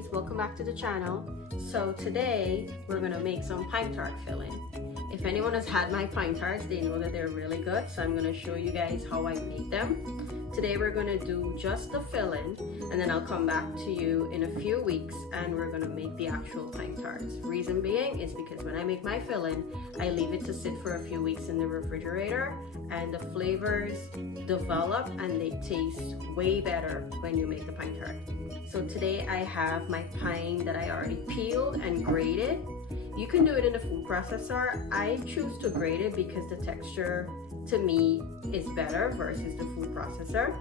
Guyanese, welcome back to the channel. So today we're gonna make some pine tart filling. If anyone has had my pine tarts, they know that they're really good, so I'm gonna show you guys how I made them. Today we're gonna do just the filling, and then I'll come back to you in a few weeks and we're gonna make the actual pine tarts. Reason being is because when I make my filling, I leave it to sit for a few weeks in the refrigerator, and the flavors develop and they taste way better when you make the pine tart. So today I have my pine that I already peeled and grated. You can do it in a food processor. I choose to grate it because the texture to me is better versus the food processor.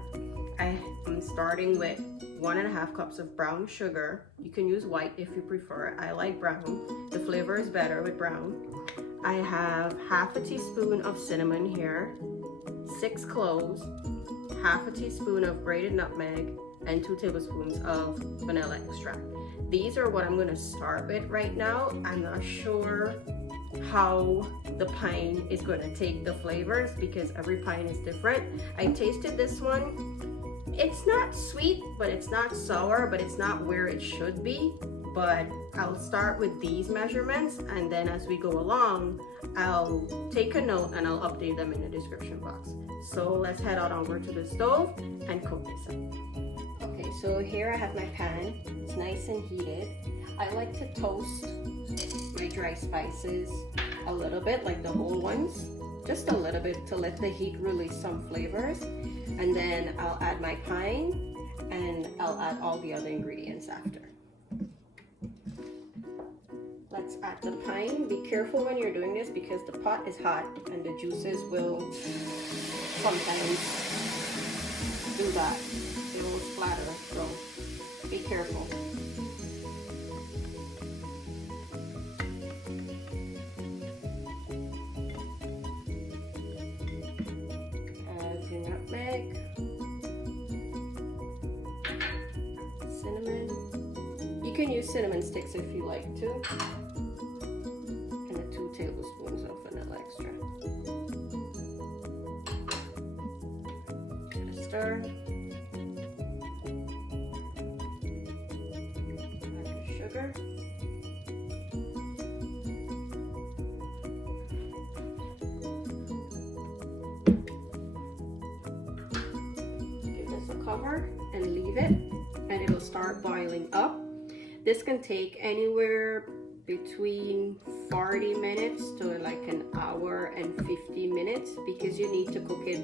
I am starting with 1.5 cups of brown sugar. You can use white if you prefer. I like brown. The flavor is better with brown. I have 1/2 teaspoon of cinnamon here, 6 cloves, 1/2 teaspoon of grated nutmeg, and 2 tablespoons of vanilla extract. These are what I'm going to start with right now. I'm not sure how the pine is going to take the flavors because every pine is different. I tasted this one. It's not sweet, but it's not sour, but it's not where it should be. But I'll start with these measurements, and then as we go along, I'll take a note and I'll update them in the description box. So let's head out over to the stove and cook this up. Okay, so here I have my pan. It's nice and heated. I like to toast my dry spices a little bit, like the whole ones, just a little bit to let the heat release some flavors. And then I'll add my pine and I'll add all the other ingredients after. Let's add the pine. Be careful when you're doing this because the pot is hot and the juices will sometimes do that. It will splatter, so be careful. Add your nutmeg, cinnamon. You can use cinnamon sticks if you like to, and 2 tablespoons of vanilla extract. Stir. Sugar. Give this a cover and leave it, and it'll start boiling up. This can take anywhere between 40 minutes to like an hour and 50 minutes because you need to cook it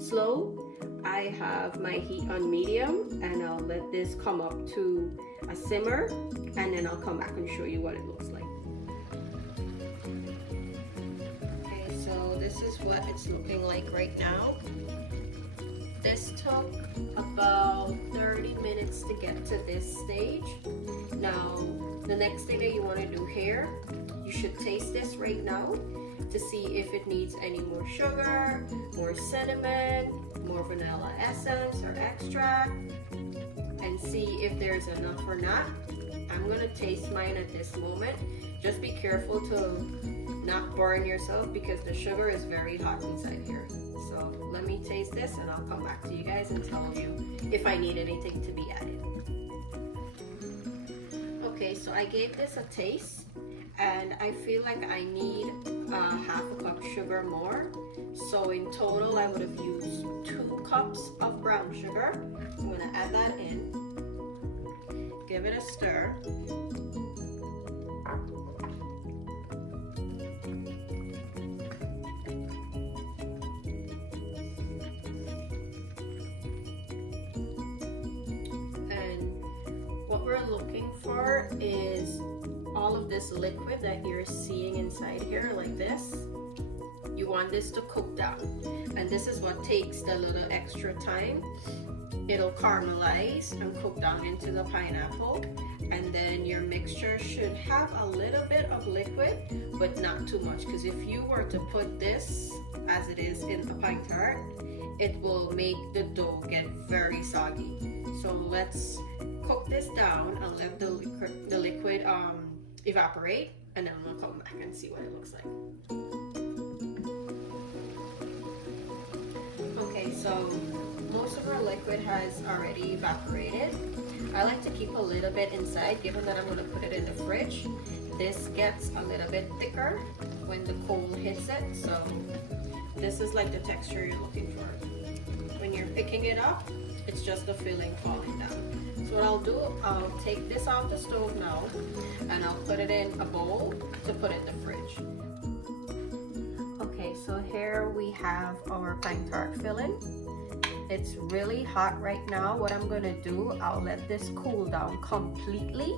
slow. I have my heat on medium, and I'll let this come up to a simmer, and then I'll come back and show you what it looks like. Okay, so this is what it's looking like right now. This took about 30 minutes to get to this stage. Now, the next thing that you want to do here, you should taste this right now to see if it needs any more sugar, more cinnamon, more vanilla essence or extract, and see if there's enough or not. I'm going to taste mine at this moment. Just be careful to not burn yourself because the sugar is very hot inside here. So let me taste this and I'll come back to you guys and tell you if I need anything to be added. Okay, so I gave this a taste and I feel like I need 1/2 cup sugar more. So in total I would have used 2 cups of brown sugar. I'm going to add that in. Give it a stir. And what we're looking for is all of this liquid that you're seeing inside here like this. You want this to cook down, and this is what takes the little extra time. It'll caramelize and cook down into the pineapple, and then your mixture should have a little bit of liquid but not too much, because if you were to put this as it is in a pine tart, it will make the dough get very soggy. So let's cook this down and let the liquid evaporate, and then we'll come back and see what it looks like. Okay, so most of our liquid has already evaporated. I like to keep a little bit inside, given that I'm going to put it in the fridge. This gets a little bit thicker when the cold hits it, so this is like the texture you're looking for. When you're picking it up, it's just the filling falling down. So what I'll do, I'll take this off the stove now, and I'll put it in a bowl to put in the fridge. Okay, so here we have our pine tart filling. It's really hot right now. What I'm gonna do, I'll let this cool down completely,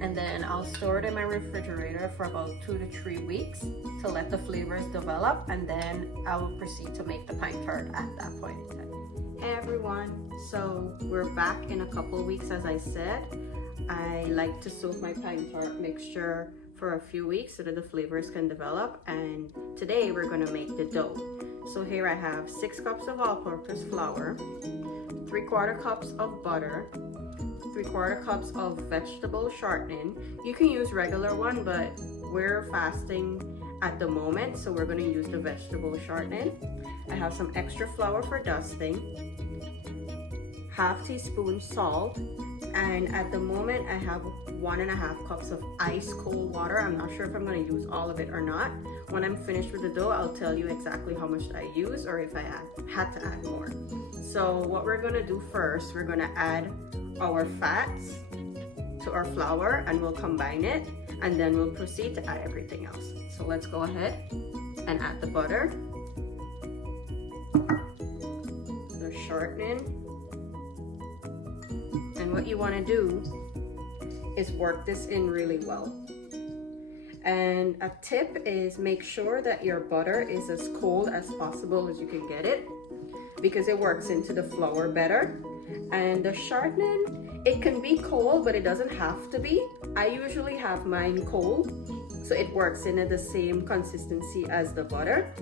and then I'll store it in my refrigerator for about 2 to 3 weeks to let the flavors develop, and then I will proceed to make the pine tart at that point in time. Hey everyone, so we're back in a couple weeks. As I said, I like to soak my pine tart mixture for a few weeks so that the flavors can develop, and today we're gonna make the dough. So here I have 6 cups of all-purpose flour, 3/4 cups of butter, 3/4 cups of vegetable shortening. You can use regular one, but we're fasting at the moment, so we're gonna use the vegetable shortening. I have some extra flour for dusting, 1/2 teaspoon salt, and at the moment I have 1.5 cups of ice cold water. I'm not sure if I'm going to use all of it or not. When I'm finished with the dough, I'll tell you exactly how much I use or if I had to add more. So what we're going to do first, we're going to add our fats to our flour and we'll combine it, and then we'll proceed to add everything else. So let's go ahead and add the butter, the shortening, and what you want to do is work this in really well. And a tip is make sure that your butter is as cold as possible as you can get it, because it works into the flour better. And the shortening, it can be cold, but it doesn't have to be. I usually have mine cold, so it works in at the same consistency as the butter.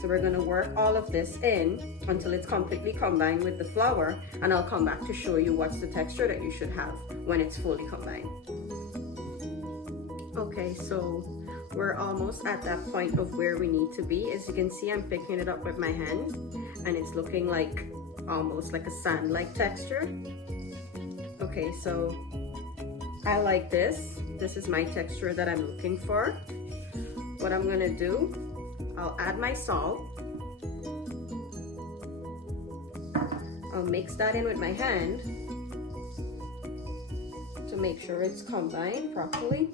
So we're gonna work all of this in until it's completely combined with the flour, and I'll come back to show you what's the texture that you should have when it's fully combined. Okay, so we're almost at that point of where we need to be. As you can see, I'm picking it up with my hand, and it's looking like almost like a sand-like texture. Okay, so I like this. This is my texture that I'm looking for. What I'm gonna do, I'll add my salt. I'll mix that in with my hand to make sure it's combined properly.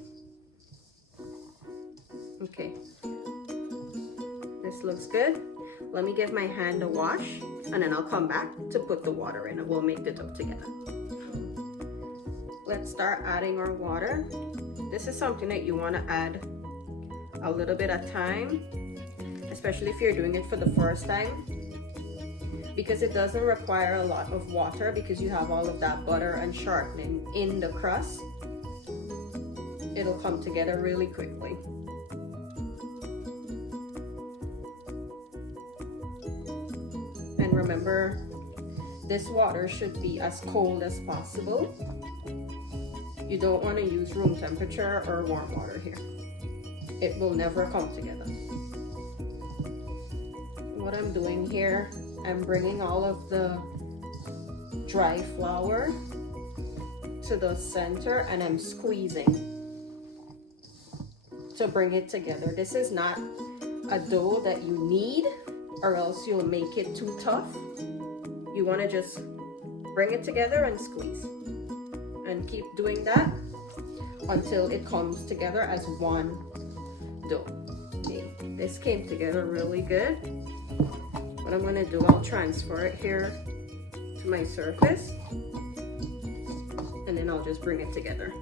Okay, this looks good. Let me give my hand a wash, and then I'll come back to put the water in and we'll make the dough together. Let's start adding our water. This is something that you want to add a little bit at a time, especially if you're doing it for the first time, because it doesn't require a lot of water because you have all of that butter and shortening in the crust. It'll come together really quickly. And remember, this water should be as cold as possible. You don't want to use room temperature or warm water here. It will never come together. What I'm doing here, I'm bringing all of the dry flour to the center and I'm squeezing to bring it together. This is not a dough that you need, or else you'll make it too tough. You want to just bring it together and squeeze, and keep doing that until it comes together as one dough. Okay, this came together really good. What I'm going to do, I'll transfer it here to my surface, and then I'll just bring it together.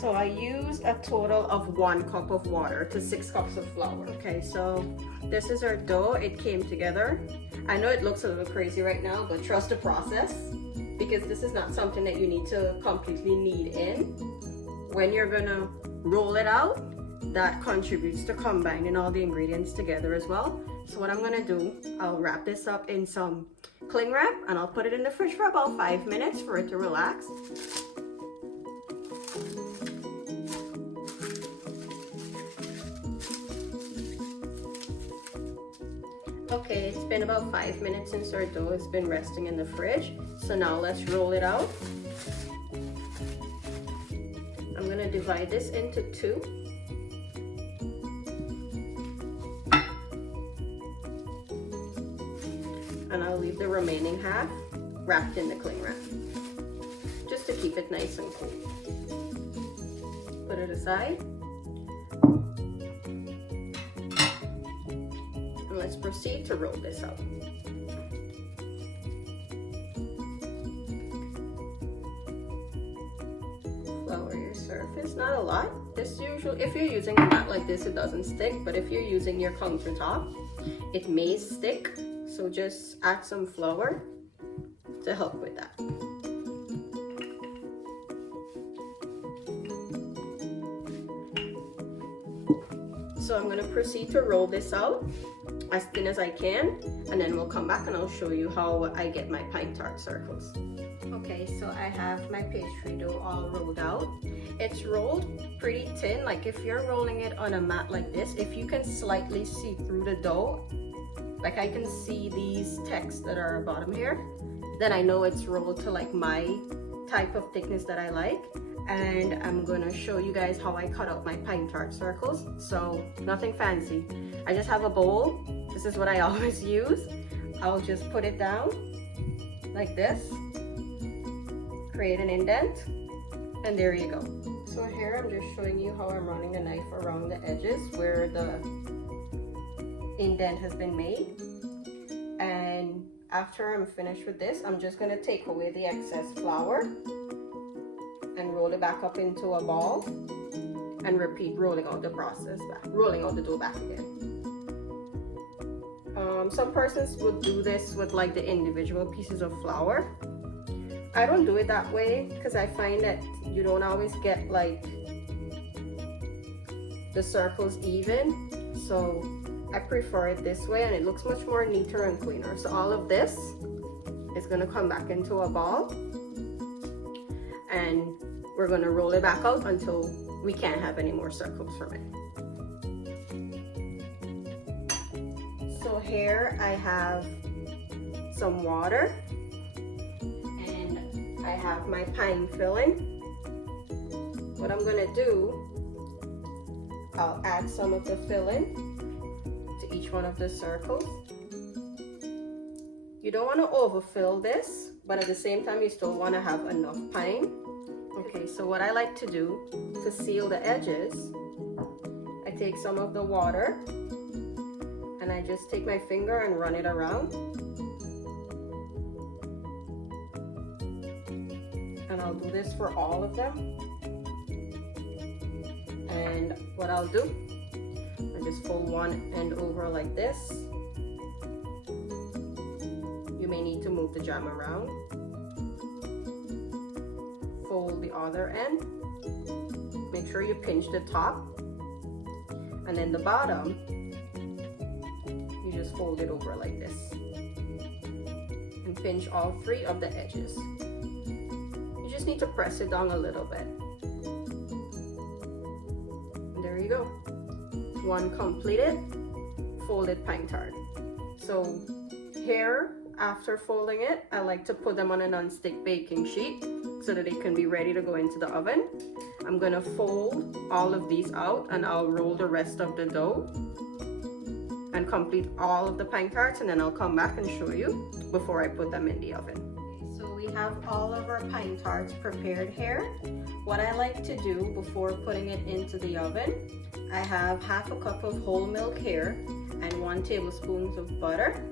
So I used a total of 1 cup of water to 6 cups of flour. Okay, so this is our dough. It came together. I know it looks a little crazy right now, but trust the process, because this is not something that you need to completely knead in. When you're gonna roll it out, that contributes to combining all the ingredients together as well. So what I'm gonna do, I'll wrap this up in some cling wrap and I'll put it in the fridge for about 5 minutes for it to relax. Okay, it's been about 5 minutes since our dough has been resting in the fridge. So now let's roll it out. I'm gonna divide this into 2. And I'll leave the remaining half wrapped in the cling wrap, just to keep it nice and cool. Put it aside. And let's proceed to roll this out. Flour your surface, not a lot. This usually, if you're using a mat like this, it doesn't stick, but if you're using your countertop, it may stick. So just add some flour to help with that. So I'm going to proceed to roll this out as thin as I can, and then we'll come back and I'll show you how I get my pine tart circles. Okay, so I have my pastry dough all rolled out. It's rolled pretty thin, like if you're rolling it on a mat like this, if you can slightly see through the dough, like I can see these texts that are bottom here, then I know it's rolled to like my type of thickness that I like. And I'm gonna show you guys how I cut out my pine tart circles. So nothing fancy. I just have a bowl. This is what I always use. I'll just put it down like this, create an indent, and there you go. So here I'm just showing you how I'm running a knife around the edges where the indent has been made. And after I'm finished with this, I'm just gonna take away the excess flour and roll it back up into a ball and repeat rolling out the process back, rolling out the dough back again. Some persons would do this with like the individual pieces of flour. I don't do it that way because I find that you don't always get like the circles even. So I prefer it this way, and it looks much more neater and cleaner. So all of this is gonna come back into a ball, and we're gonna roll it back out until we can't have any more circles from it. So here I have some water, and I have my pine filling. What I'm gonna do, I'll add some of the filling to each one of the circles. You don't want to overfill this, but at the same time you still want to have enough pine. Okay, so what I like to do to seal the edges, I take some of the water and I just take my finger and run it around. And I'll do this for all of them. And what I'll do, I just fold one end over like this. You may need to move the jam around. Fold the other end. Make sure you pinch the top. And then the bottom, you just fold it over like this. And pinch all 3 of the edges. You just need to press it down a little bit. And there you go. One completed folded pine tart. So here, after folding it, I like to put them on a non-stick baking sheet so that they can be ready to go into the oven. I'm gonna fold all of these out, and I'll roll the rest of the dough and complete all of the pine tarts, and then I'll come back and show you before I put them in the oven. Okay, so we have all of our pine tarts prepared here. What I like to do before putting it into the oven, I have half a cup of whole milk here and 1 tablespoon of butter.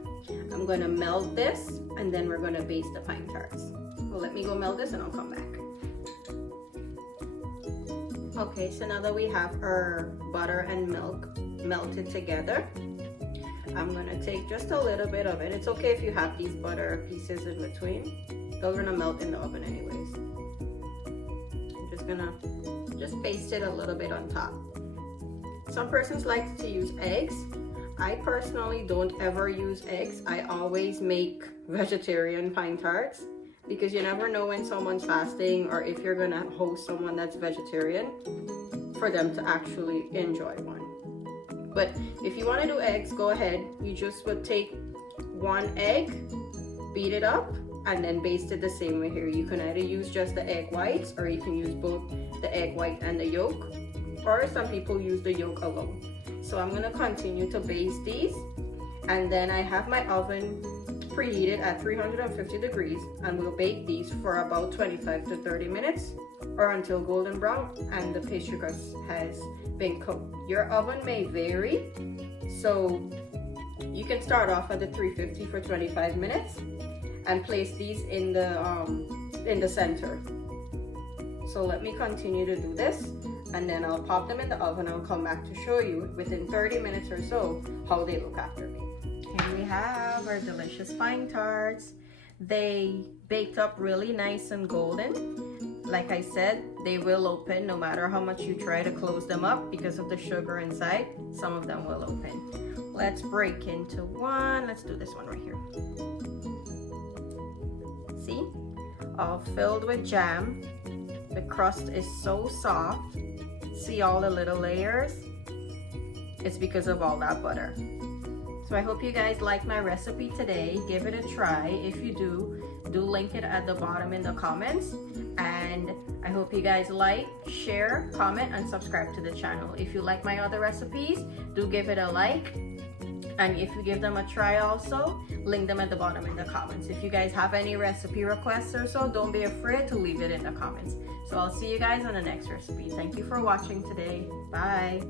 I'm gonna melt this, and then we're gonna baste the pine tarts. So let me go melt this and I'll come back. Okay, so now that we have our butter and milk melted together, I'm gonna take just a little bit of it. It's okay if you have these butter pieces in between. Those are gonna melt in the oven anyways. I'm just gonna baste it a little bit on top. Some persons like to use eggs. I personally don't ever use eggs. I always make vegetarian pine tarts because you never know when someone's fasting or if you're gonna host someone that's vegetarian for them to actually enjoy one. But if you want to do eggs, go ahead. You just would take 1 egg, beat it up, and then baste it the same way here. You can either use just the egg whites, or you can use both the egg white and the yolk, or some people use the yolk alone. So I'm going to continue to baste these, and then I have my oven preheated at 350 degrees, and we'll bake these for about 25 to 30 minutes, or until golden brown and the pastry crust has been cooked. Your oven may vary, so you can start off at the 350 for 25 minutes and place these in the center. So let me continue to do this, and then I'll pop them in the oven. I'll come back to show you within 30 minutes or so how they look after me. Here we have our delicious pine tarts. They baked up really nice and golden. Like I said, they will open no matter how much you try to close them up because of the sugar inside. Some of them will open. Let's break into one. Let's do this one right here. See? All filled with jam. The crust is so soft. See all the little layers? It's because of all that butter. So I hope you guys like my recipe today. Give it a try. If you do link it at the bottom in the comments. And I hope you guys like, share, comment, and subscribe to the channel. If you like my other recipes, do give it a like. And if you give them a try also, link them at the bottom in the comments. If you guys have any recipe requests or so, don't be afraid to leave it in the comments. So I'll see you guys on the next recipe. Thank you for watching today. Bye.